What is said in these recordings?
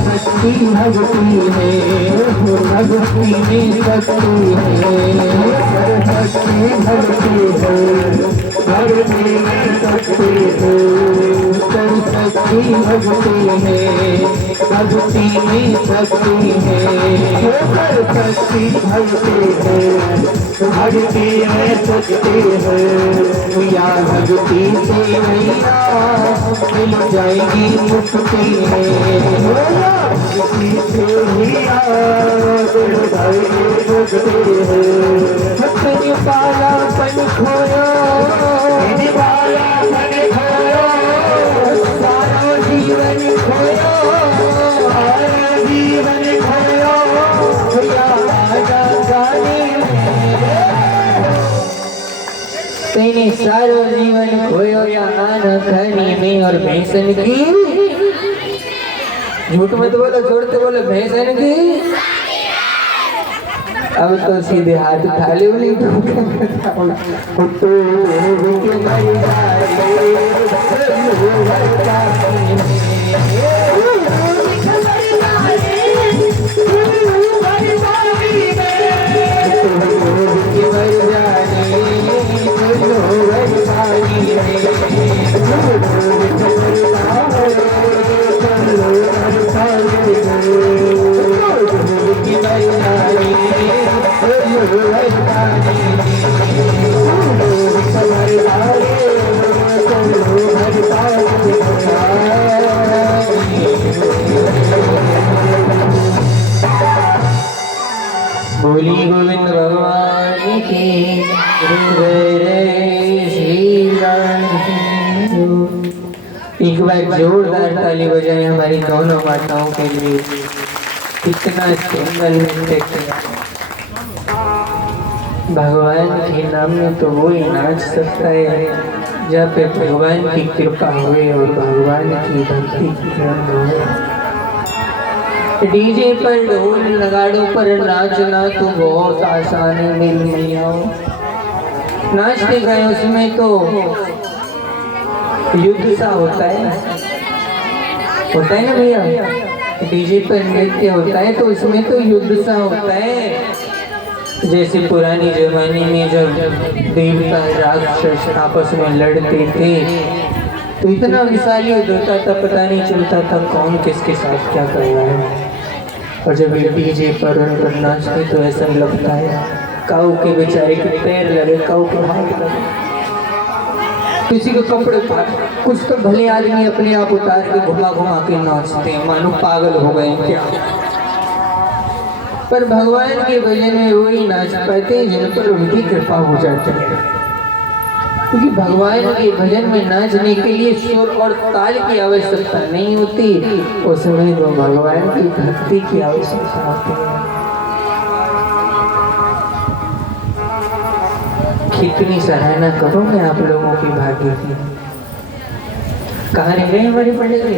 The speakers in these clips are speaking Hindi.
शक्ति भक्ति है, भक्ति में शक्ति है, शक्ति भक्ति है, भक्ति में शक्ति है, शक्ति भक्ति है, भक्ति में शक्ति है, शक्ति भक्ति है, भक्ति में शक्ति है, या भक्ति से मैया मिल जाएगी मुक्ति है, भक्ति से मैया मिल जाएगी मुक्ति है, भक्ति पाला पन खोया, पाला पन खोया, सारा जीवन खोया, सारा जीवन खोया, या आजा गाने तेने सारो जीवन खोयो या आना खानी में और भैंसन की, झूठ मत बोलो, छोड़ते बोलो भैंसन की। अब तो सीधे हाथ उठा ले, बोली बोली गोविंद भगवान की एक बार जोरदार ताली बजाएं हमारी दोनों माताओं के लिए। कितना सुंदर नृत्य किया। भगवान के नाम में तो वो ही नाच सकता है जहाँ पे भगवान की कृपा हुए और भगवान की भक्ति की हो। डीजे पर ढोल नगाड़ों पर नाचना तो बहुत आसान है मेरी मैयाओं। नाचते गए उसमें तो युद्ध सा होता है ना भैया। डीजे पर नृत्य होता है तो उसमें तो युद्ध सा होता है। जैसे पुरानी जमाने में जब देवता राक्षस आपस में लड़ते थे तो इतना विशाल युद्ध होता था, पता नहीं चलता था कौन किसके साथ क्या कर रहा है। और जब ये डीजे पर नाचते तो ऐसा लगता है काऊ के बेचारे के पैर लगे, काऊ के हाथ लगे, किसी के कपड़े उतार, कुछ तो भले आदमी अपने आप उतार के घुमा घुमा के नाचते हैं मानो पागल हो गए क्या। पर भगवान के भजन में वही नाच पाते हैं जिन पर उनकी कृपा हो जाती है। क्योंकि भगवान के भजन में नाचने के लिए सुर और ताल की आवश्यकता नहीं होती, उसमें तो भगवान की भक्ति की आवश्यकता होती है। कितनी सराहना करूं मैं आप लोगों की भाग्य की। कहाँ रह गए हमारे पंडित जी?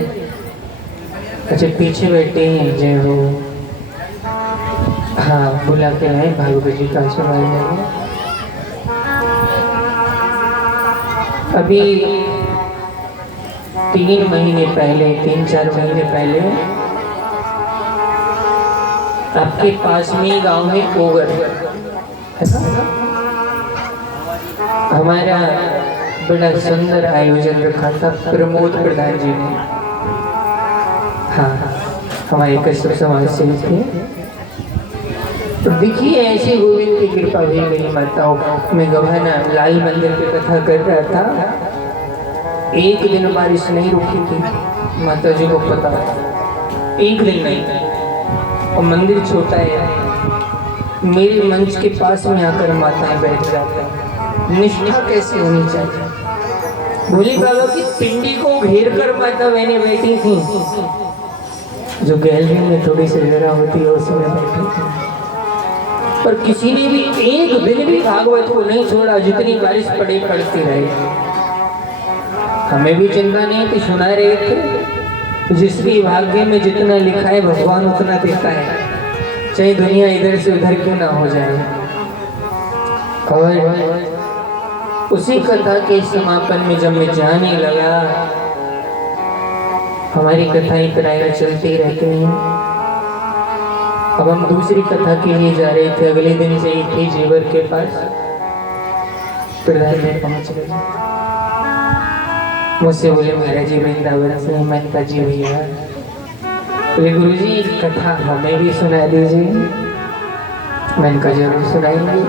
अच्छा पीछे बैठे हैं जय हो। हाँ बुला के आए भागवत जी का आशीर्वाद लेंगे। अभी 3-4 महीने पहले आपके पास में गांव में कोगर है ना, हमारा बड़ा सुंदर आयोजन रखा था प्रमोद प्रधान जी ने। हाँ हमारे कश्यप समाज से थे। तो देखिए ऐसे गोविंद की कृपा हुई मेरी माताओं। मैं गवाना लाल मंदिर पे कथा कर रहा था एक दिन बारिश नहीं रुकी थी, माता जी को पता था, एक दिन नहीं। और मंदिर छोटा है, मेरे मंच के पास में आकर माताएं बैठ जाते हैं। निष्ठा कैसे होनी चाहिए। भोले बाबा की पिंडी को घेर कर माता बहनें बैठी थी, जो गैलरी में थोड़ी सी जगह होती है उसमें बैठी थी। पर किसी ने भी एक दिन भी भागवत को नहीं छोड़ा, जितनी बारिश पड़े पड़ती रही। हमें भी चिंता नहीं थी, सुना रहे थे जिसके भाग्य में जितना लिखा है भगवान उतना देता है, चाहे दुनिया इधर से उधर क्यों ना हो जाए। और उसी कथा के समापन में जब मैं जाने लगा, हमारी कथाएं प्रायः चलती रहती हैं। अब हम दूसरी कथा के लिए जा रहे थे, अगले दिन से ही थे जेवर के पास, प्रधान में पहुंच गए। मुझसे बोले महाराज जी वृंदावन से। मैंने कहा जी भैया। बोले गुरु जी कथा हमें भी सुना दीजिए। मैंने कहा जरूर सुनाएंगे।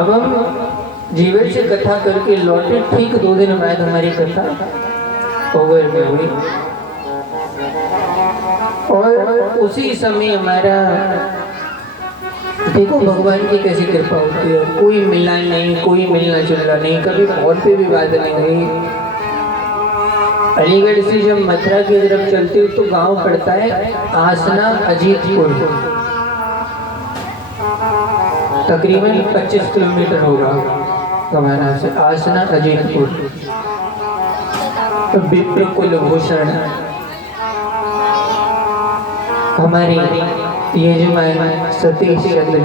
अब हम जीवन से कथा करके लौटे, ठीक 2 दिन बाद हमारी कथा ओवर में हुई। और उसी समय हमारा, देखो भगवान की कैसी कृपा होती है, कोई मिला नहीं, कोई मिलना जुलना नहीं, कभी फोन पे भी बात नहीं हुई। अलीगढ़ से जब मथुरा की तरफ चलती हूँ तो गांव पड़ता है आसना अजीतपुर, तकरीबन 25 किलोमीटर होगा गवाना से आसना अजीतपुर। तो विप्र कुलभूषण हमारे यजमान सतीश चंद्र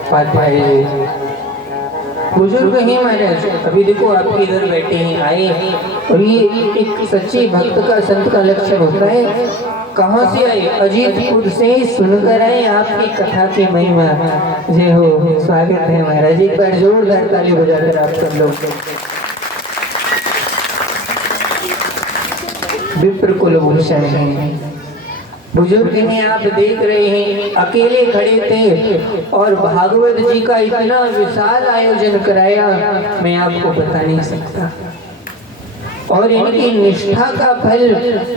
उपाध्याय जी बुजुर्ग हैं महाराज। अभी देखो आपके इधर बैठे हैं, आए। और ये एक सच्चे भक्त का, संत का लक्षण होता है। कहाँ से आए? अजीतपुर से सुनकर आए आपकी कथा की महिमा। जय हो, स्वागत है महाराज। एक बार जोरदार ताली बजाकर आप सब लोग। विप्र कुलभूषण हैं, बुजुर्ग हैं, आप देख रहे हैं, अकेले खड़े थे और भागवत जी का इतना विशाल आयोजन कराया, मैं आपको बता नहीं सकता। और इनकी निष्ठा का फल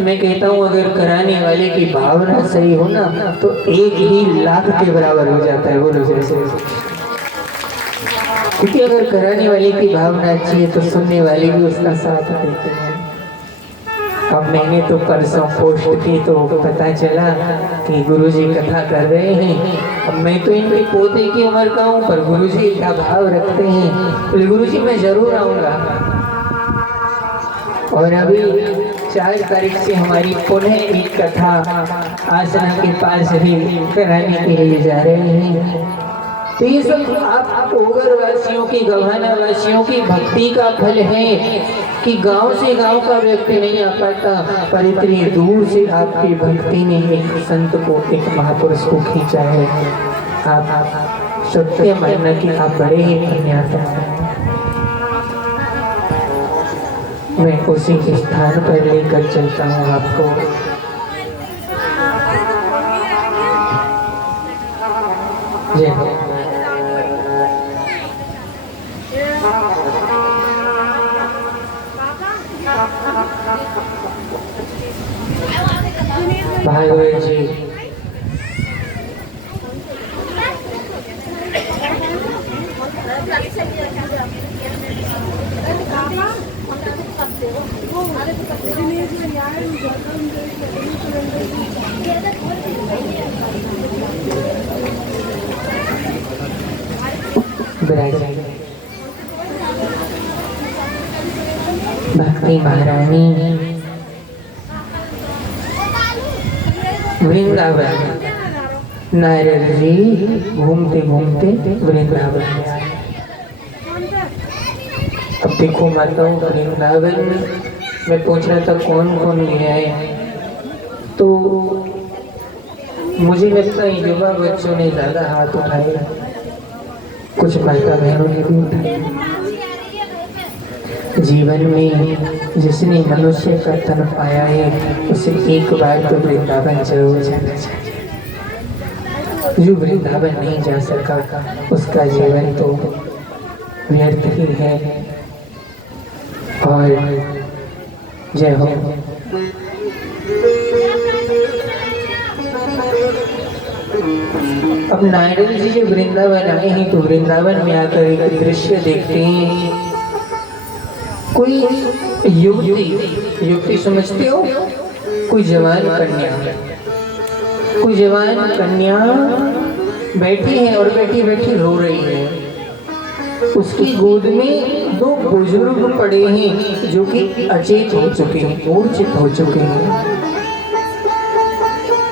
मैं कहता हूँ, अगर कराने वाले की भावना सही हो ना तो 1 ही लाख के बराबर हो जाता है। बोलो जैसे, क्योंकि अगर कराने वाले की भावना अच्छी है तो सुनने वाले भी उसका साथ देते हैं। अब मैंने तो परसों पोस्ट की तो पता चला कि गुरुजी कथा कर रहे हैं। अब मैं तो इनके पोते की उम्र का हूँ, पर गुरुजी का भाव रखते हैं। बोले गुरुजी मैं जरूर आऊँगा। और अभी 4 तारीख से हमारी पुनः एक कथा आसना के पास ही कराने के लिए जा रहे हैं। तो ये सब आप ओगर वासियों की, गवाना वासियों की भक्ति का फल है कि गांव से गांव का व्यक्ति नहीं आ पाता, पर इतनी दूर से आपकी भक्ति ने एक संत को, एक महापुरुष को खींचा है। आप सत्य मानना कि आप बड़े ही पुण्यात्मा हैं। मैं उसी के स्थान पर लेकर चलता हूँ आपको। जय हो। भागवत जी भक्ति महारानी वृंदावन, नारद जी घूमते घूमते वृंदावन में आए। अब देखो माताओं, वृंदावन में पूछ रहा था कौन कौन ले आए, तो मुझे लगता है युवा बच्चों ने ज्यादा हाथ उठाए, कुछ माता बहनों ने भी उठाए। जीवन में जिसने मनुष्य का तन पाया है उसे एक बार तो वृंदावन जरूर जाना चाहिए। जो वृंदावन नहीं जा सका उसका जीवन तो व्यर्थ ही है। और जय हो। अब नारद जी जो वृंदावन आए हैं तो वृंदावन में आकर एक दृश्य देखते हैं। कोई युवती समझते हो, कोई जवान कन्या बैठी है और बैठी बैठी रो रही है। उसकी गोद में दो बुजुर्ग पड़े हैं जो कि अचेत हो चुके हैं, मूर्छित हो चुके हैं।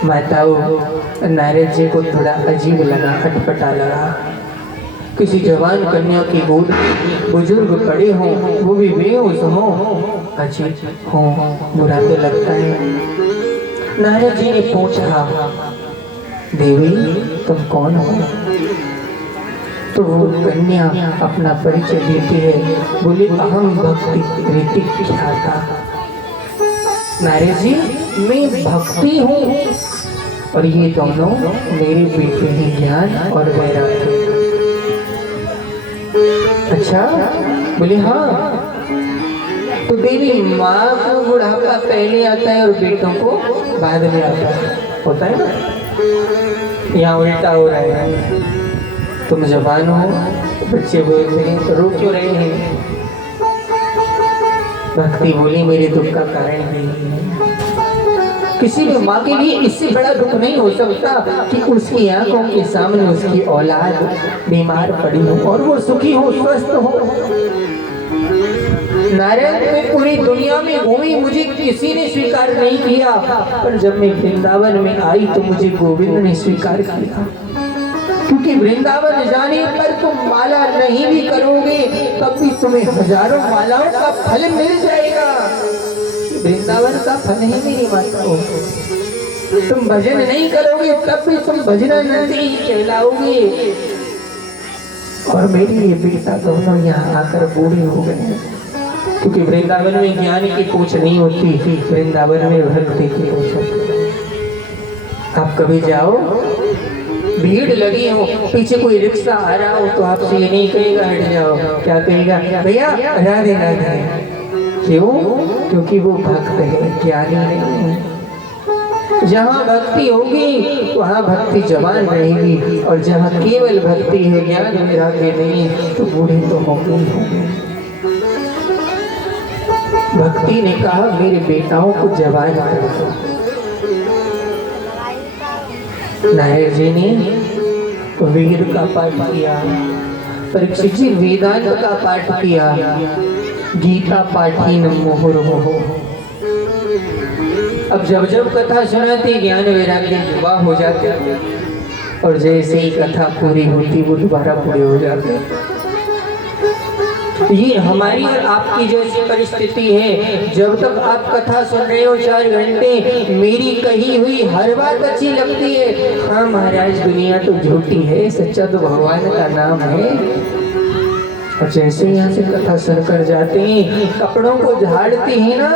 माताओं, नारद जी को थोड़ा अजीब लगा, अटपटा लगा। किसी जवान कन्या की गोद में बुजुर्ग पड़े हों, वो भी बेहोश हों, अचेत हों, बुरा तो लगता है। नारद जी ने पूछा, देवी तुम कौन हो? तो वो कन्या अपना परिचय देती है, बोली अहम भक्ति रीति ख्याता। नारद जी मैं भक्ति हूँ और ये दोनों मेरे बेटे हैं, ज्ञान और वैराग्य। अच्छा, बोले हाँ। तो देवी माँ को बुढ़ापा पहले आता है और बेटों को बाद में आता है, होता है ना? यहाँ उल्टा हो रहा है। तुम जवान हो, बच्चे बोलते हैं तो रो क्यों रहे हैं? भक्ति बोली मेरे दुख का कारण नहीं है। किसी भी माँ के लिए इससे बड़ा दुख नहीं हो सकता कि उसकी आंखों के सामने उसकी औलाद बीमार पड़ी हो और वो सुखी हो, स्वस्थ हो। नारायण में पूरी दुनिया में घूमी, मुझे किसी ने स्वीकार नहीं किया, पर जब मैं वृंदावन में आई तो मुझे गोविंद ने स्वीकार किया। क्योंकि वृंदावन जाने पर तुम माला नहीं भी करोगे तब भी तुम्हें हजारों मालाओं का फल मिल जाएगा। वृंदावन का फल है मेरी माताओं। तुम भजन नहीं करोगे तब भी तुम भजनानंदी ही कहलाओगे। और मेरे ये बेटा दोनों यहाँ आकर बूढ़े हो गए, क्योंकि वृंदावन में ज्ञान की पूछ नहीं होती, वृंदावन में भक्ति की पूछ होती। आप कभी जाओ, भीड़ लगी हो, पीछे कोई रिक्शा आ रहा हो तो आपसे ये नहीं कहेगा हट जाओ, क्या कहेगा? भैया राधे राधे। क्यों? क्योंकि वो भक्त है, ज्ञानी नहीं है। जहाँ भक्ति होगी वहाँ भक्ति जवान रहेगी, और जहाँ केवल भक्ति है, ज्ञान वैराग्य नहीं है, तो बूढ़े तो होंगे ही होंगे। भक्ति ने कहा मेरे बेटाओं को जवान कर दो। नारद जी ने वेद का पाठ किया, परीक्षित जी वेदांत का पाठ किया, गीता पाठी मुहुर्मुहु। अब जब जब कथा सुनाती ज्ञान वैराग्य युवा हो जाते, और जैसे ही कथा पूरी होती वो दोबारा पूरे हो जाते। ये हमारी और आपकी जैसी परिस्थिति है। जब तक आप कथा सुन रहे हो 4 घंटे, मेरी कही हुई हर बात अच्छी लगती है। हाँ महाराज, दुनिया तो झूठी है, सच्चा तो भगवान का नाम है। और जैसे यहाँ से कथा सुनकर जाते हैं, कपड़ों को झाड़ते हैं ना,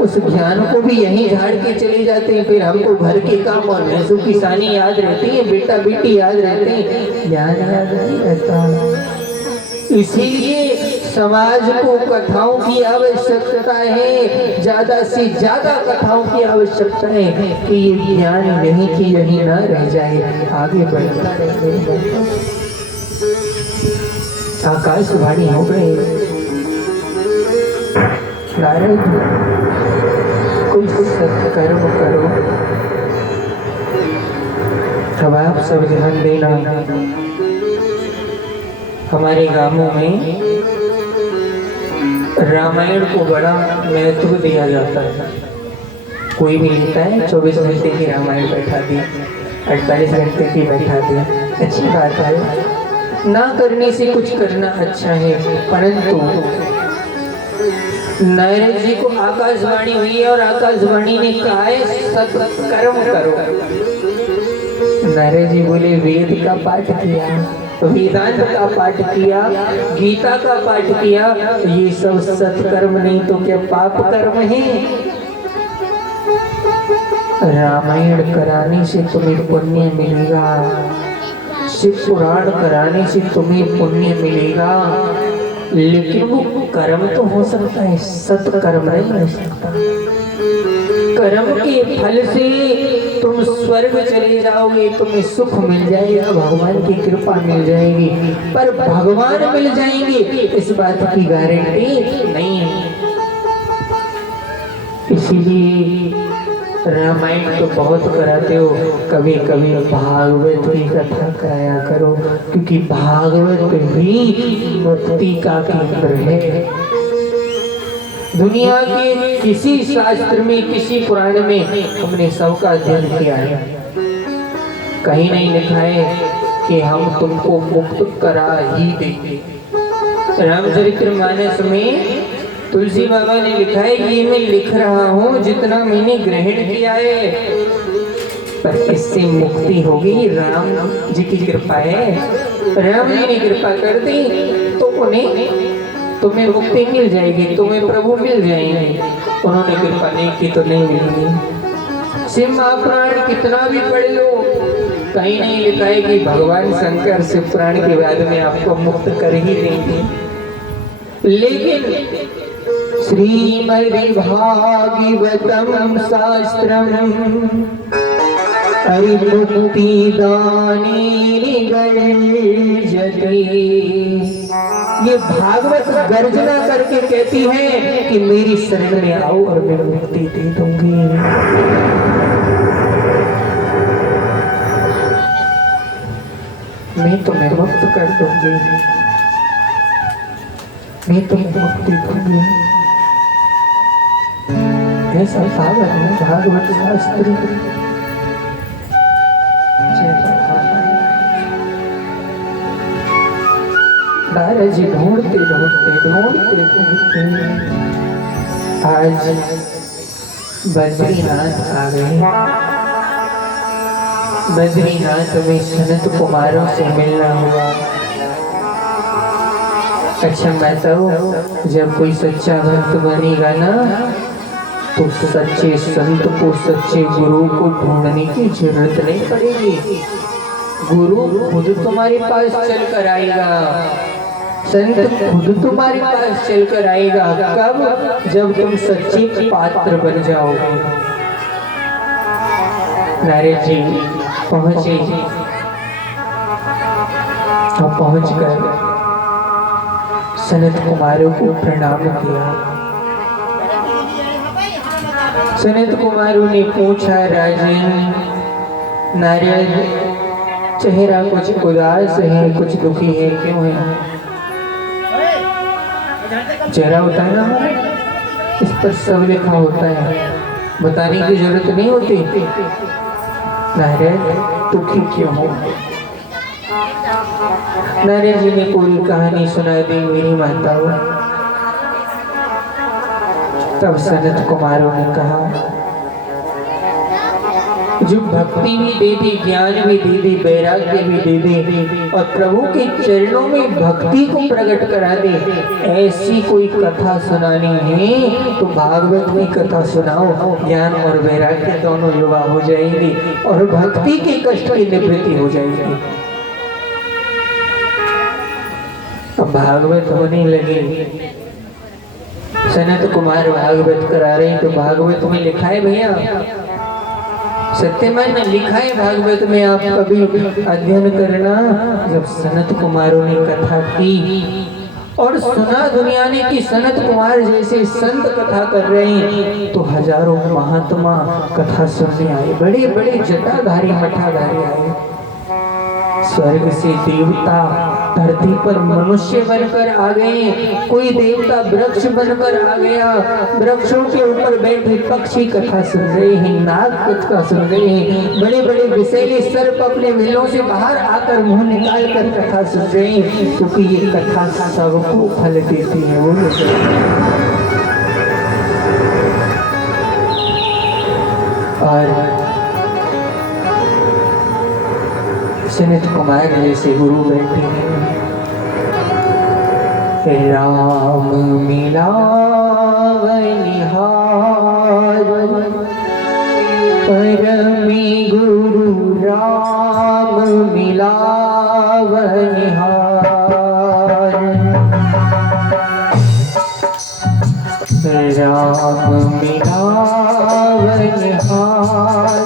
उस ज्ञान को भी यहीं झाड़ के चले जाते हैं। फिर हमको घर के काम और भैंसों की सानी याद रहती है, बेटा बेटी याद रहते हैं, ज्ञान याद नहीं रहता। इसीलिए समाज को कथाओं की आवश्यकता है, ज्यादा से ज्यादा कथाओं की आवश्यकता है कि ये ज्ञान नहीं कि यही ना रह जाए, आगे बढ़ता रहे। आकाशवाणी हो गए, नारद कोई सत्कर्म करो। अब आप सब ध्यान देना, हमारे गांवों में रामायण को बड़ा महत्व दिया जाता है। कोई भी लेता है 24 घंटे की रामायण बैठा दी, 48 घंटे की बैठा दी, अच्छी बात है। ना करने से कुछ करना अच्छा है, परंतु नारद जी को आकाशवाणी हुई है और आकाशवाणी ने कहा है सत्कर्म करो। नारद जी बोले वेद का पाठ किया, वेदांत का पाठ किया, गीता का पाठ किया, ये सब सत्कर्म नहीं तो क्या पाप कर्म है? रामायण कराने से तुम्हें पुण्य मिलेगा, शिव पुराण कराने से तुम्हें पुण्य मिलेगा, लेकिन वो कर्म तो हो सकता है, सत्कर्म नहीं हो सकता। कर्म के फल से तुम स्वर्ग चले जाओगे, तुम्हें सुख मिल जाएगा, भगवान की कृपा मिल जाएगी, पर भगवान मिल जाएंगे इस बात की गारंटी नहीं है। इसीलिए रामायण तो बहुत कराते हो, कभी कभी भागवत की कथा कराया करो, क्योंकि भागवत ही मुक्ति का केंद्र है। दुनिया के किसी शास्त्र में, किसी पुराण में हमने सबका अध्ययन किया है, कहीं नहीं लिखा है कि हम तुमको मुक्त करा ही देंगे। रामचरितमानस में तुलसी बाबा ने लिखा है कि मैं लिख रहा हूँ जितना मैंने ग्रहण किया है, पर इससे मुक्ति होगी राम जी की कृपा है। राम जी ने कृपा कर दी तो तुम्हें मुक्ति मिल जाएगी, तुम्हें प्रभु मिल जाएंगे। उन्होंने कृपा नहीं की तो नहीं मिलेगी। शिव महापुराण कितना भी पढ़ लो, कहीं नहीं लिखा है कि भगवान शंकर शिव पुराण के बाद में आपको मुक्त कर ही देंगे। लेकिन श्रीमद्भागवतम शास्त्रम मुक्तिदाने गर्जति। ये भागवत गर्जना करके कहती है कि मेरी शरण में आओ और मैं मुक्ति दे दूंगी। मैं तुम्हें मुक्त कर दूंगी, मैं तुम्हें मुक्ति दूंगी। ऐसा भागवत शास्त्र। नारद जी ढूंढते आज बद्रीनाथ आ गए। बद्रीनाथ में सनत कुमारों से मिलना हुआ। अच्छा बताओ, जब कोई सच्चा भक्त बनेगा ना तो सच्चे संत को, सच्चे गुरु को ढूंढने की जरूरत नहीं पड़ेगी। गुरु खुद तुम्हारे पास चल कर आएगा, संत खुद तुम्हारे पास चल कर आएगा। कब? जब तुम सच्चे पात्र बन जाओगे। नारद जी पहुंचे और पहुंचकर सनत कुमारों को प्रणाम किया। सनत कुमारों ने पूछा, राजन नारद, चेहरा कुछ उदास है, कुछ दुखी है, क्यों है? चेहरा होता है ना, इस पर सब लिखा होता है, बताने की जरूरत नहीं होती। नारद दुखी क्यों हो? नारद जी ने पूरी कहानी सुना दी मेरी माताओं। तब सनत कुमारों ने कहा, जो भक्ति भी दे दी, ज्ञान भी दे दी, वैराग्य भी दे दे और प्रभु के चरणों में भक्ति को प्रकट करा दे, ऐसी कोई कथा सुनानी है तो भागवत की कथा सुनाओ। ज्ञान और वैराग्य दोनों युवा हो जाएंगे और भक्ति के कष्ट की निवृत्ति हो जाएगी। अब भागवत होने लगी। सनत कुमार भागवत करा रहे, तो भागवत में लिखा है भैया, सत्यमन लिखा है भागवत में, आप कभी अध्ययन करना। जब सनत कुमारों ने कथा की और सुना दुनिया ने कि सनत कुमार जैसे संत कथा कर रहे हैं, तो हजारों महात्मा कथा सुनने आए। बड़े बड़े जटाधारी मठाधारी आए। स्वर्ग से देवता धरती पर मनुष्य बनकर आ गए, कोई देवता वृक्ष बनकर आ गया, वृक्षों के ऊपर बैठे पक्षी कथा सुन रहे हैं, नाग कथा सुन रहे हैं, बड़े बड़े विषैले सर्प अपने बिलों से बाहर आकर मुंह निकाल कर कथा सुन रहे हैं, क्योंकि ये कथा सबको फल देती है। वो और सनत कुमार जैसे गुरु बैठे हैं। राम मिला बलिहार, परमी गुरु राम मिला बलिहार। राम मिलावन हार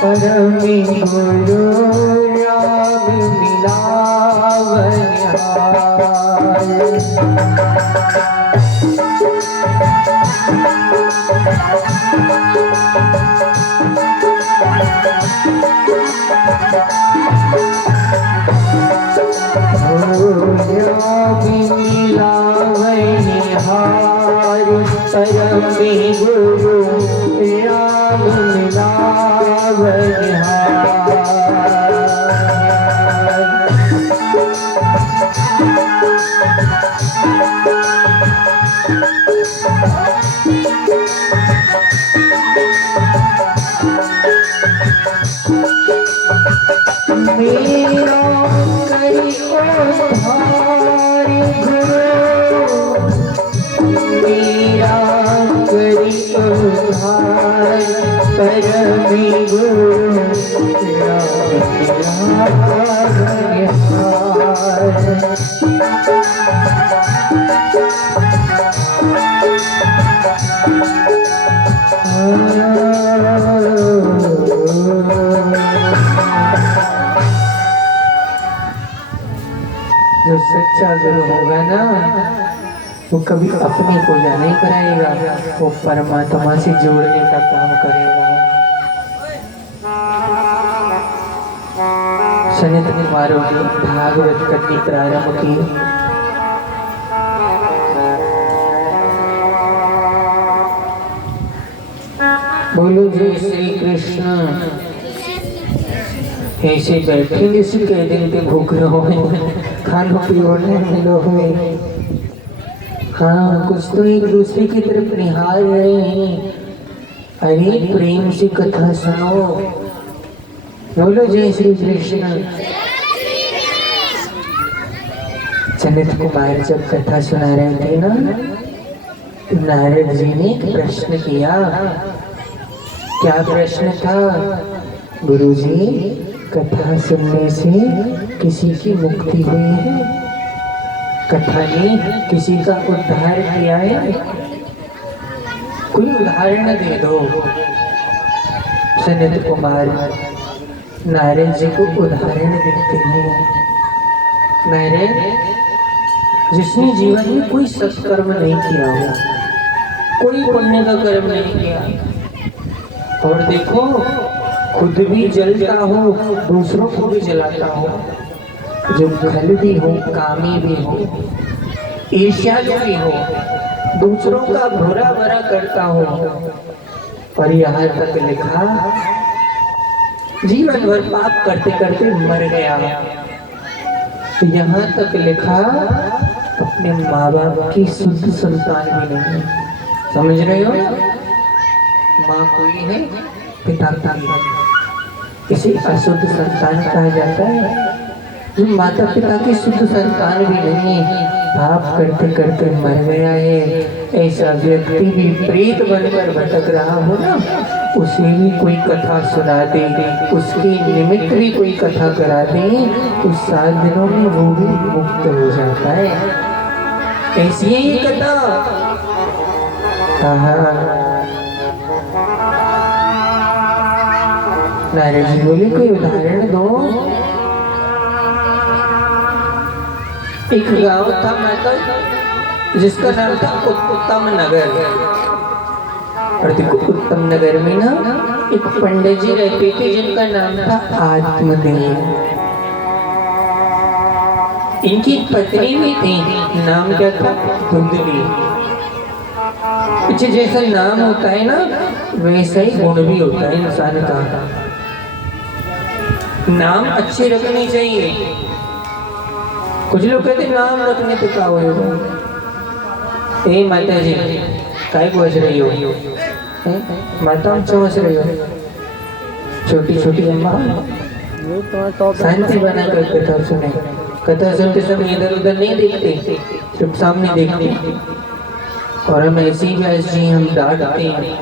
परम गुरु राम मिलावन हार। राम मिलावन हार परम गुरु राम मिलावन हार। मेरा करी उद्धार गुरु, मेरा करी उद्धार परम गुरु राम मिलावन हार। जो सच्चा गुरु होगा ना वो कभी अपनी पूजा नहीं कराएगा, वो परमात्मा से जोड़ने का काम करेगा। सनत कुमारों ने भागवत करनी प्रारंभ की। बोलो जय श्री कृष्ण। ऐसे बैठेंगे से कह देंगे भूख रहो खानो पियो मिलो है। हाँ, कुछ तो एक दूसरे की तरफ निहार रहे हैं। अरे प्रेम से कथा सुनो। बोलो जय श्री कृष्ण। सनत कुमार जब कथा सुना रहे थे ना, तो नारद जी ने एक प्रश्न किया। क्या प्रश्न था? गुरुजी, कथा सुनने से किसी की मुक्ति हुई है? कथा ने किसी का उद्धार किया है? कोई उदाहरण दे दो। सनत कुमार नारद जी को उदाहरण देते हैं। नारद, जिसने जीवन में कोई सत्कर्म नहीं किया हो, कोई पुण्य का कर्म नहीं किया, और देखो खुद भी जलता हो, दूसरों को भी जलाता हो, जो खल भी हो, कामी भी हो, ईर्ष्यालु भी हो, दूसरों का बुरा भरा करता हो, और यहाँ तक लिखा जीवन भर पाप करते करते मर गया। तो यहाँ तक लिखा अपने माँ बाप की शुद्ध संतान भी नहीं। समझ रहे हो? माँ कोई है, पिता की, इसे अशुद्ध संतान कहा जाता है। जो माता पिता की शुद्ध संतान भी नहीं है, पाप करते करते मर गया है, ऐसा व्यक्ति भी प्रेत बनकर भटक रहा हो ना, उसे भी कोई कथा सुना दे, उसके निमित्त भी कोई कथा करा दे, तो 7 दिनों में वो भी मुक्त हो जाता है। ऐसी ही कथा। नारद जी बोले कोई उदाहरण दो। एक गांव था माता, जिसका नाम था उत्तम नगर। और देखो उत्तम नगर में ना एक पंडित जी रहते थे जिनका नाम था आत्मदेव। इनकी पत्नी भी थी, नाम क्या था? धुंधली। कुछ जैसा नाम होता है ना, वैसा ही गुण भी होता है इंसान का। नाम अच्छे रखने चाहिए। कुछ लोग कहते नाम रखने पे क्या होगा? ए माता जी, काय पहुंच रही हो? माता समझ रही हो? छोटी छोटी अम्मा शांति बना कर कथा सुने। कथा सुनते समय इधर उधर नहीं देखते, सिर्फ सामने देखते। और हम ऐसे ही व्यास जी हम डांटते हैं,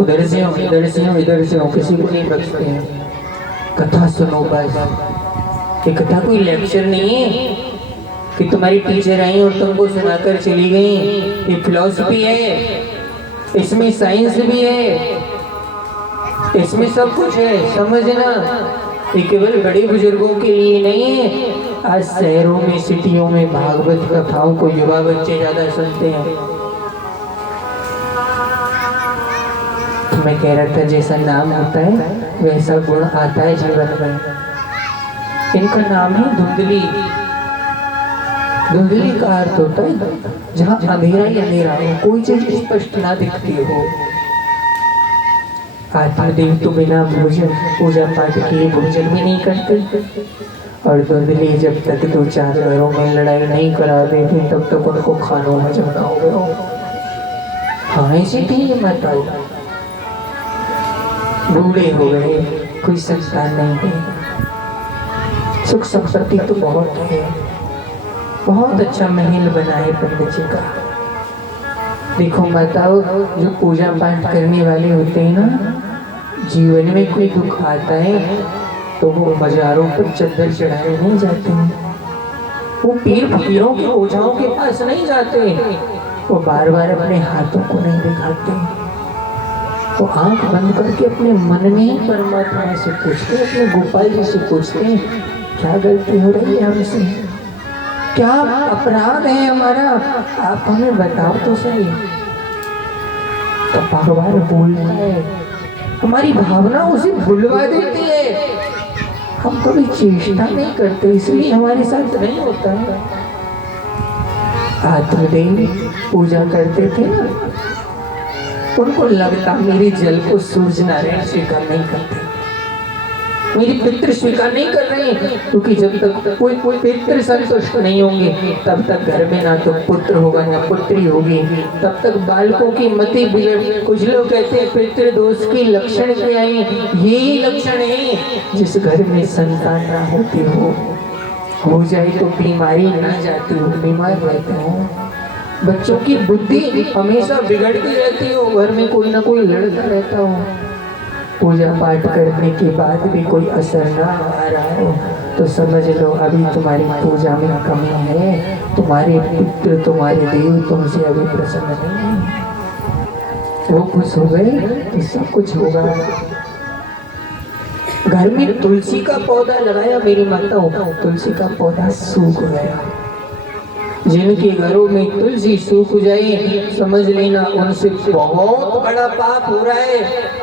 उधर से हो, इधर से हो, इधर से हो, किसी को नहीं बख्शते हैं। कथा सुनो बस। ये कथा कोई लेक्चर नहीं है कि तुम्हारी टीचर आई और तुमको सुनाकर चली गई। ये फिलॉसफी है। इसमें साइंस भी है, इसमें सब कुछ है, समझना। ये केवल बड़े बुजुर्गों के लिए नहीं है। आज शहरों में, सिटियों में भागवत कथाओं को युवा बच्चे ज्यादा सुनते हैं। तो मैं कह रहा था जैसा नाम होता है वैसा गुण आता है जीवन में। इनका नाम है धुंधली। धुंधली का अर्थ होता है जहाँ अंधेरा ही अंधेरा हो, कोई चीज स्पष्ट ना दिखती हो। आत्मदेव तो बिना भोजन पूजा पाठ किए भोजन भी नहीं करते, और धुंधली जब तक दो चार घरों में लड़ाई नहीं करा देते तब तक उनको खाना हजम ना हो गया। हाँ ऐसी थी ये माता। बूढ़े हो गए, कोई संतान नहीं है, सुख संपत्ति तो बहुत है, बहुत अच्छा महल बना है पंडित जी का। देखो माताओं, जो पूजा पाठ करने वाले होते हैं ना, जीवन में कोई दुख आता है तो वो मज़ारों पर चद्दर चढ़ाए नहीं जाते हैं, वो पीर फकीरों के ओझाओं के पास नहीं जाते, वो बार बार अपने हाथों को नहीं दिखाते, वो आंख बंद करके अपने मन में ही परमात्मा से पूछते, अपने गोपाल जी से पूछते क्या गलती हो रही है हमसे, क्या अपराध है हमारा, आप हमें बताओ तो सही। तो भगवान बोलता है, हमारी भावना उसे भुलवा देती है, हम कभी चेष्टा नहीं करते इसलिए हमारे साथ नहीं होता है। आत्मदेव पूजा करते थे ना, उनको लगता मेरे जल को सूर्य नारायण स्वीकार नहीं करते, मेरी पितृ स्वीकार नहीं कर रहे हैं, क्योंकि जब तक कोई पितृ संतुष्ट नहीं होंगे तब तक घर में ना तो पुत्र होगा ना पुत्री होगी, तब तक बालकों की मति बिगड़। कुछ लोग कहते हैं पितृ दोष की लक्षण क्या है, यही लक्षण है जिस घर में संतान ना होती हो जाए तो बीमारी ना जाती हो, बीमार रहते हो, बच्चों की बुद्धि हमेशा बिगड़ती रहती हो, घर में कोई ना कोई लड़ता रहता हो, पूजा पाठ करने के बाद भी कोई असर ना आ रहा हो तो समझ लो अभी तुम्हारी पूजा में कमी है, तुम्हारे पितृ तुम्हारे देव तुमसे अभी प्रसन्न नहीं है। वो खुश हो गए तो सब कुछ होगा। घर में तुलसी का पौधा लगाया मेरी माता, तुलसी का पौधा सूख गया। जिनके घरों में तुलसी सूख जाए समझ लेना उनसे बहुत बड़ा पाप हो रहा है।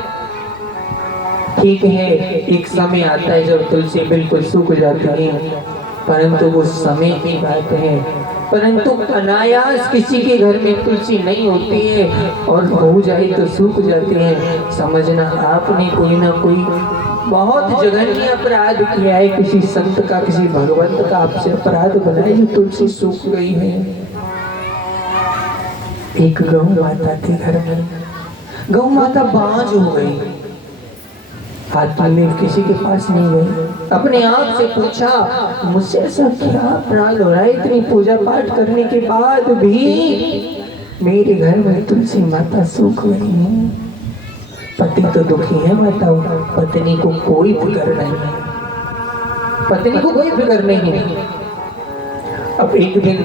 ठीक है, एक समय आता है जब तुलसी बिल्कुल सूख जाती है, परंतु वो समय की बात है। परंतु अनायास किसी के घर में तुलसी नहीं होती है और हो जाए तो सूख जाती है, समझना आपने कोई ना कोई बहुत जघन्य अपराध किया है, किसी संत का किसी भगवंत का आपसे अपराध बना है, तुलसी सूख गई है। एक गौ माता थी घर में, गौ माता बांझ हो गई, आत्मदेव किसी के पास नहीं गए, अपने आप से पूछा मुझसे ऐसा क्या अपराध हो रहा है, इतनी पूजा पाठ करने के बाद भी मेरे घर में तुलसी माता सूख गई है। पति तो दुखी है माता, पत्नी को कोई फिक्र नहीं है, पत्नी को कोई फिक्र नहीं है। अब एक दिन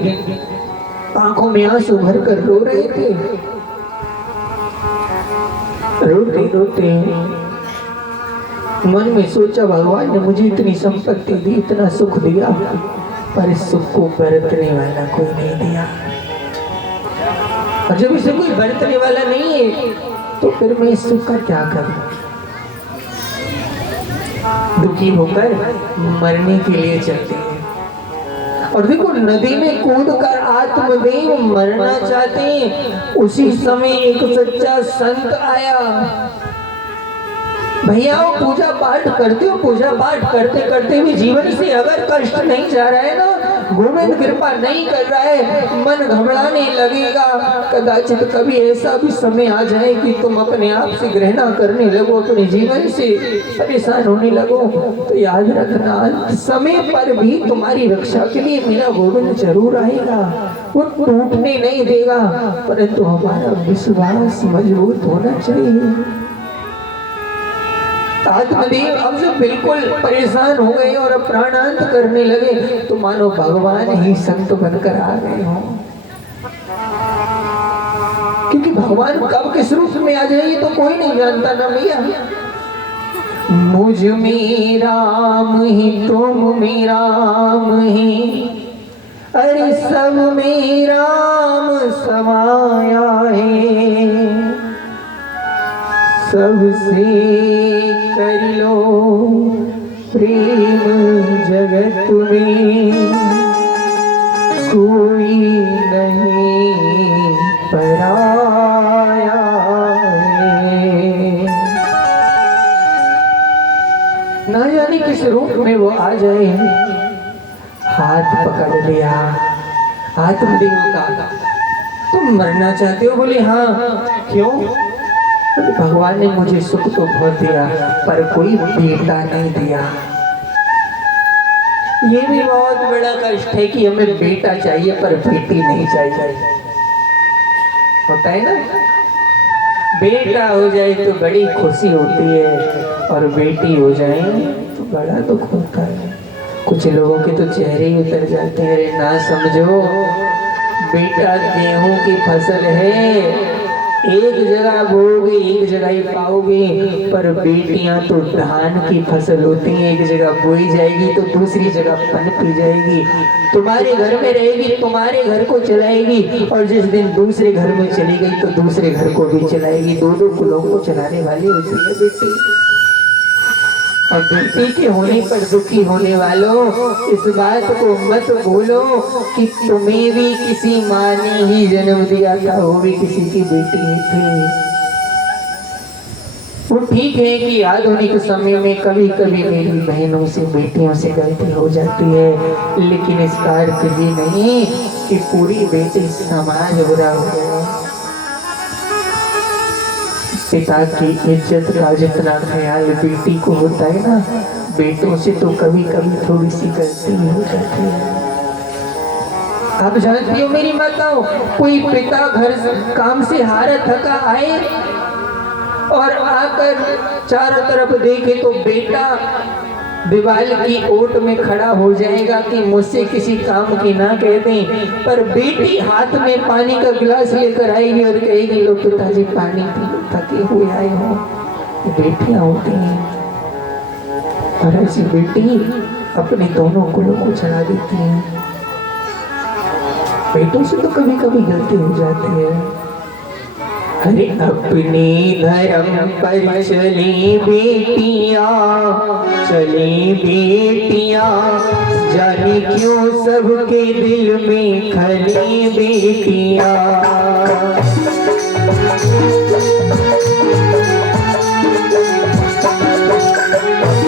आंखों में आंसू भर कर रो रहे थे, रोते रोते मन में सोचा भगवान ने मुझे इतनी संपत्ति दी, इतना सुख दिया, पर इस सुख को बरतने वाला कोई नहीं दिया, और जब इसे कोई बरतने वाला नहीं है तो फिर मैं इस सुख का क्या करूं। दुखी होकर मरने के लिए चलते हैं, और देखो नदी में कूद कर आत्मदेव मरना चाहते हैं। उसी समय एक सच्चा संत आया, भैया वो पूजा पाठ करते हो, पूजा पाठ करते करते भी जीवन से अगर कष्ट नहीं जा रहा है ना, गोविंद कृपा नहीं कर रहा है, मन घबराने लगेगा, कदाचित कभी ऐसा भी समय आ जाए कि तुम अपने आप से घृणा करने लगो, अपने जीवन से परेशान होने लगो, तो याद रखना समय पर भी तुम्हारी रक्षा के लिए मेरा गोविंद जरूर आएगा, वो टूटने नहीं देगा, परंतु हमारा विश्वास मजबूत होना चाहिए। आत्मदेव अब जब बिल्कुल परेशान हो गए और अब प्राणांत करने लगे तो मानो भगवान ही संत बनकर आ गए हो, क्योंकि भगवान कब किस रूप में आ जाए तो कोई नहीं जानता ना भैया। मुझ में राम ही तुम में राम ही, अरे सब में राम समाया है। सबसे कर लो प्रेम जगत में, कोई नहीं पराया है। ना जाने किस रूप में वो आ जाए। हाथ पकड़ लिया आत्मदेव का। तुम मरना चाहते हो? बोले हाँ। क्यों? भगवान ने मुझे सुख तो बहुत दिया पर कोई बेटा नहीं दिया। ये भी बहुत बड़ा कष्ट है कि हमें बेटा चाहिए पर बेटी नहीं चाहिए। होता है ना, बेटा हो जाए तो बड़ी खुशी होती है और बेटी हो जाए तो बड़ा दुख होता है। कुछ लोगों के तो चेहरे ही उतर जाते हैं। अरे ना समझो, बेटा गेहूं की फसल है, एक जगह बोओगे एक जगह ही पाओगे, पर बेटियां तो धान की फसल होती हैं। एक जगह बोई जाएगी तो दूसरी जगह पनपी जाएगी। तुम्हारे घर में रहेगी, तुम्हारे घर को चलाएगी, और जिस दिन दूसरे घर में चली गई तो दूसरे घर को भी चलाएगी। दो दो कुलों को चलाने वाली होती है बेटी। और बेटी के होने पर दुखी होने वालों, इस बात को मत भूलो कि तुम्हें भी किसी माँ ने ही जन्म दिया था, वो भी किसी की बेटी ही थी। वो ठीक है कि आधुनिक समय में कभी कभी मेरी बहनों से बेटियों से गलती हो जाती है, लेकिन इसका अर्थ ये नहीं कि पूरी बेटी समाज बुरा हो गया। पिता की इज्जत का जितना ख्याल बेटी को होता है ना, बेटों से तो कभी कभी थोड़ी सी गलती हो जाती है। आप जानती हो मेरी माताओं, कोई पिता घर काम से हारा थका आए और आकर चारों तरफ देखे तो बेटा दीवार की ओट में खड़ा हो जाएगा कि मुझसे किसी काम की ना कह दें, पर बेटी हाथ में पानी का गिलास लेकर आएगी और कहेगी लो पिताजी पानी पी लो, थके हुए आए हो। बेटियां होती हैं, और ऐसी बेटी अपने दोनों कुलों को चला देती हैं। बेटों से तो कभी कभी गलती हो जाती है। अरे अपने धर्म पर चली बेटियां, चली बेटियां, जाने क्यों सबके दिल में खली बेटियां।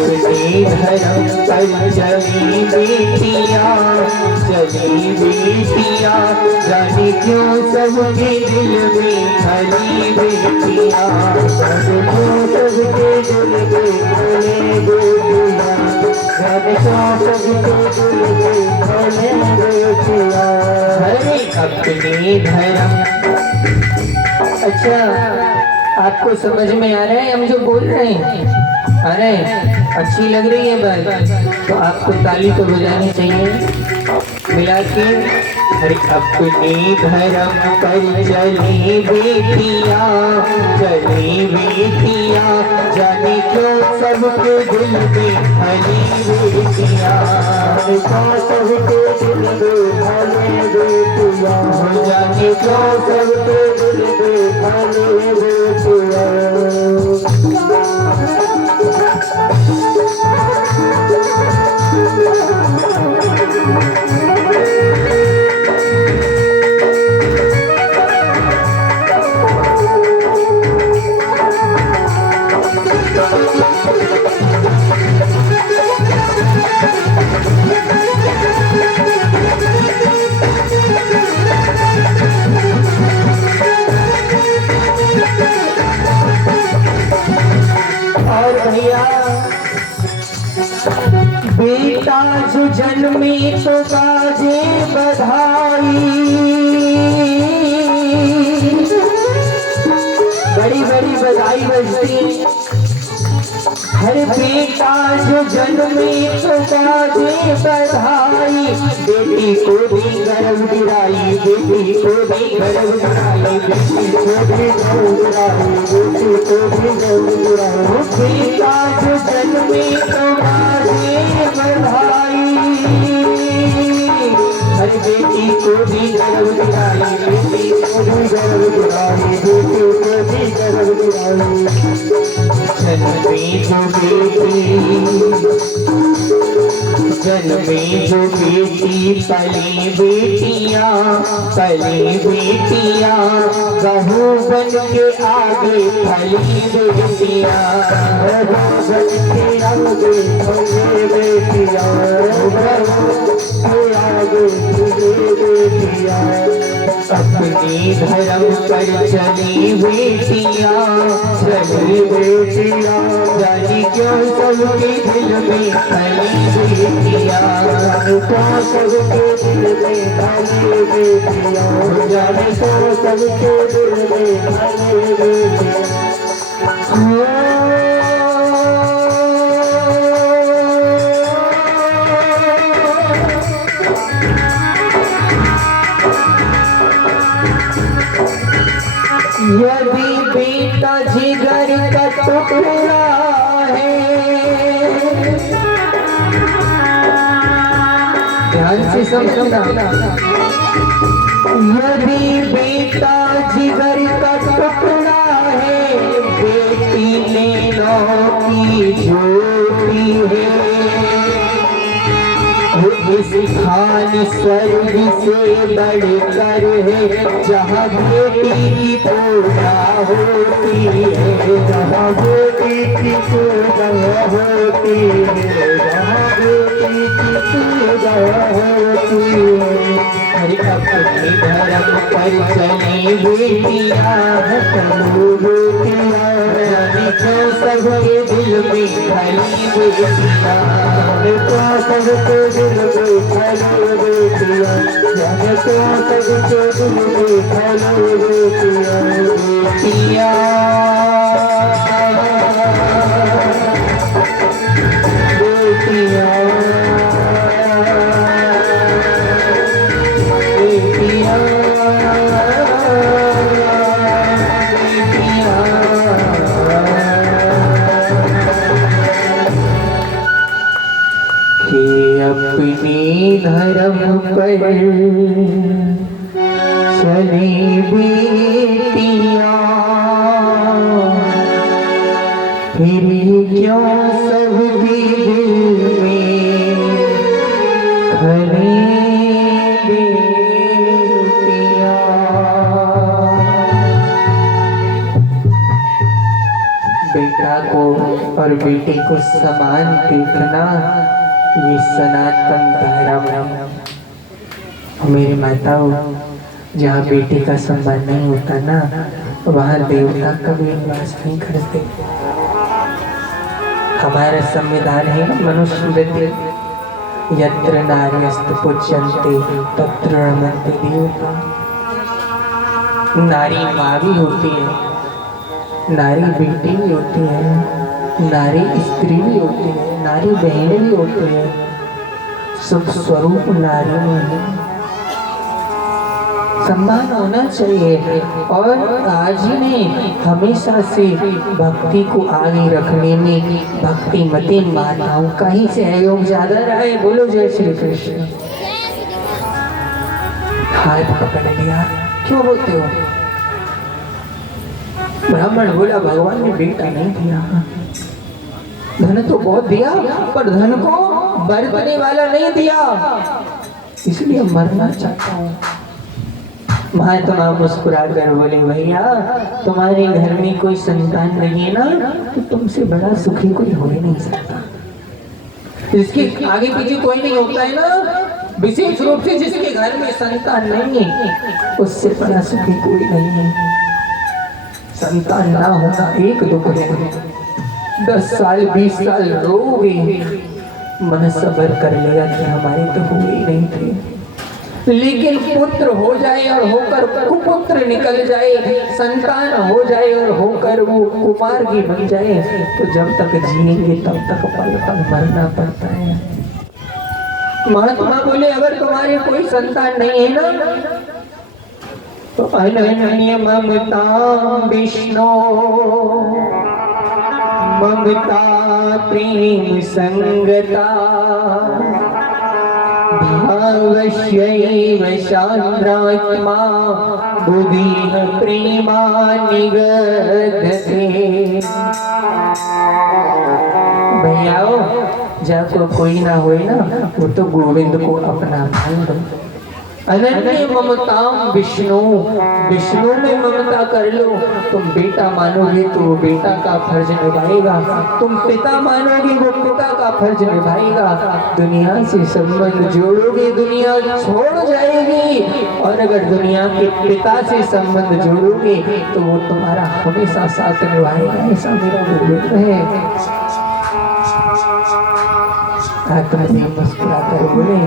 अपने धर्म पर चली बेटियां, चली बेटियां, जाने क्यों सबके दिल में खली बेटियां। सबके दिल में खली बेटियां, जाने क्यों सबके दिल में खली बेटियां। हरे अपने धर्म। अच्छा, आपको समझ में आ रहा है हम जो बोल रहे हैं? अरे अच्छी लग रही है बात, तो आपको ताली तो बजानी चाहिए मिला के। अरे अपने धर्म पर चली बेटियां, चली बेटियां, जाने क्यों सबके दिल में खली बेटियां। सबके दिल में खली बेटियां, जाने क्यों सबके दिल में खली बेटियां। बेटा जो जन्मे तो बाजे बधाई, बड़ी बड़ी बधाई बजती। हर बेटा जो जन्मे तो बाजे बधाई, बेटी को भी गर्व गिराई, बेटी को भी गर्व गिराई, बेटी को भी गर्व गिराई, बेटी को भी गर्व गिराई। बेटा जो जन्मे तो बाजे बधाई, हर बेटी को भी गर्व गिराई, बेटी को भी गर्व गिराई, बेटी को भी गर्व गिराई। जन्मे जो बेटी पली बेटियां, पली बेटियां, बहू बन के आगे फली बेटियां, बहू बन के आगे फली बेटियां, बहू के आगे फली बेटियां। अपनी धर्म पर चली बेटियां, चली बेटियां, जानी क्यों सबके दिल में फली बेटियां, क्यों सबके दिल में फली बेटियां, जाने क्यों सबके दिल में फली बेटियां। यदि बेटा जिगर का टुकड़ा है, ध्यान से समझना, यदि बेटा जिगर का टुकड़ा है, बेटी नैनों की ज्योति है, इस खान स्वर्ग से बढ़कर है, जहाँ बेटी की पूजा होती है, जहाँ बेटी की पूजा होती है, जहाँ बेटी की पूजा होती है। हरि अपने धर्म पर चले बेटियां, चलो बेटियां, जाने क्यों सबके दिल में फली बेटियां, क्यों सबके दिल में फली बेटियां, जाने क्यों सबके दिल में फली बेटियां, बेटियां बेटियां अपनी धर्म पर चली बेटियां, फिर क्यों सबके दिल में खली बेटियां। बेटा को और बेटी को समान देखना, ये सनातन धर्म। मेरी माताओं, जहाँ बेटी का सम्मान नहीं होता ना, वहाँ देवता कभी निवास नहीं करते। हमारा संविधान है ना मनुस्मृति, यत्र नार्यस्त पूज्यन्ते तत्र रमन्ते देवता। नारी माँ भी होती है, नारी बेटी भी होती है, नारी स्त्री भी होती है, नारी बहन भी होती है, सब स्वरूप नारी में सम्मान होना चाहिए। और आज ही नहीं, हमेशा से भक्ति को आगे रखने में भक्ति मती माताओं का ही सहयोग ज्यादा रहा है। बोलो जय श्री कृष्ण। हाथ पकड़ लिया, क्यों बोलते हो? ब्राह्मण बोला भगवान ने बेटा नहीं दिया, धन तो बहुत दिया पर धन को बरतने वाला नहीं दिया, इसलिए मरना चाहता हूँ। माँ तो माँ मुस्कुरा कर बोले भैया तुम्हारे घर में कोई संतान नहीं है ना, तो तुमसे बड़ा सुखी कोई हो ही नहीं सकता। जिसके आगे पीछे कोई नहीं होता है ना, विशेष रूप से जिसके घर में संतान नहीं है, उससे बड़ा सुखी कोई नहीं है। संतान ना होना एक दुख है, 10 साल 20 साल रोगे, मन सब्र कर लेगा कि हमारे तो हुए ही नहीं थे। लेकिन पुत्र हो जाए और होकर कुपुत्र निकल जाए, संतान हो जाए और होकर वो कुमार्गी बन जाए, तो जब तक जिएंगे तब तक पल पल मरना पड़ता है। महात्मा बोले अगर तुम्हारे कोई संतान नहीं है ना, तो अनन्य ममता विष्णु, ममता प्रेम संगता, भावस्यैव शान्त्रात्मा बुद्धिः प्रेमा निगद्यते। भैया जाको कोई ना होए ना, वो तो गोविंद को अपना मान दो। अनन्य ममताम विष्णु, विष्णु में ममता कर लो। तुम बेटा मानोगे तो वो बेटा का फर्ज निभाएगा, तुम पिता मानोगे वो पिता का फर्ज निभाएगा। दुनिया से संबंध जोड़ोगे दुनिया छोड़ जाएगी, और अगर दुनिया के पिता से संबंध जोड़ोगे तो वो तुम्हारा हमेशा साथ निभाएगा। ऐसा मेरा गोविंद है। आत्मदेव मुस्कुरा कर बोले,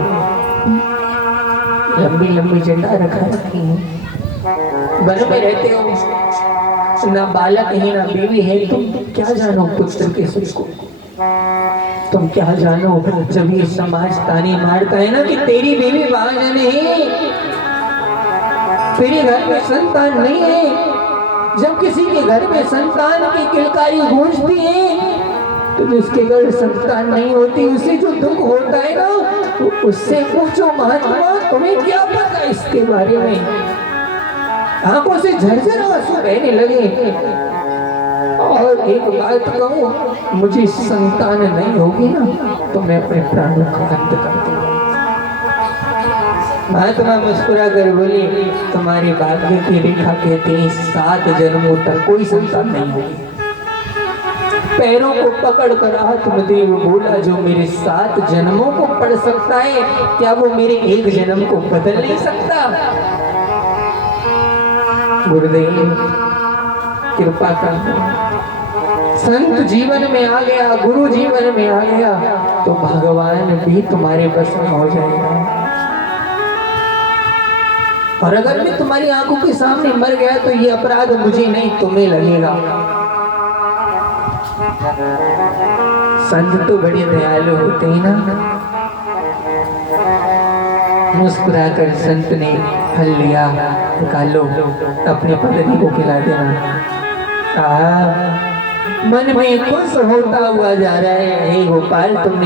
लंबी लंबी जटा रखा रखी है, वन में रहते हो, ना बालक है ना बीवी है, तुम क्या जानो पुत्र के सुख को, तुम क्या जानो। जब ये समाज ताने मारता है ना कि तेरी बीवी बाहर नहीं, तेरे घर में संतान नहीं है, जब किसी के घर में संतान की किलकारी गूंजती है, तो जिसके घर संतान नहीं होती उसे जो दुख होता है ना, तो उससे पूछो महात्मा तुम्हें क्या पता इसके बारे में। आंखों से झरझर आंसू बहने लगे। और एक बात कहूं, मुझे संतान नहीं होगी ना तो मैं अपने प्राणों का अंत कर दूंगा। महात्मा मुस्कुरा कर बोले, तुम्हारी भाग्य की रेखा कहती है 7 जन्मों तक कोई संतान नहीं होगी। पैरों को पकड़ कर आत्मदेव बोला, जो मेरे 7 जन्मों को पढ़ सकता है, क्या वो मेरे 1 जन्म को बदल नहीं सकता? गुरुदेव कृपा करना। संत जीवन में आ गया, गुरु जीवन में आ गया, तो भगवान भी तुम्हारे बस में हो जाएगा। और अगर मैं तुम्हारी आंखों के सामने मर गया तो ये अपराध मुझे नहीं तुम्हें लगेगा। संत तो बड़े दयालु होते हैं ना। मुस्कुराकर संत ने फल लिया, निकालो अपनी पत्नी को खिला देना। मन में खुश होता हुआ जा रहा है, हे गोपाल तुमने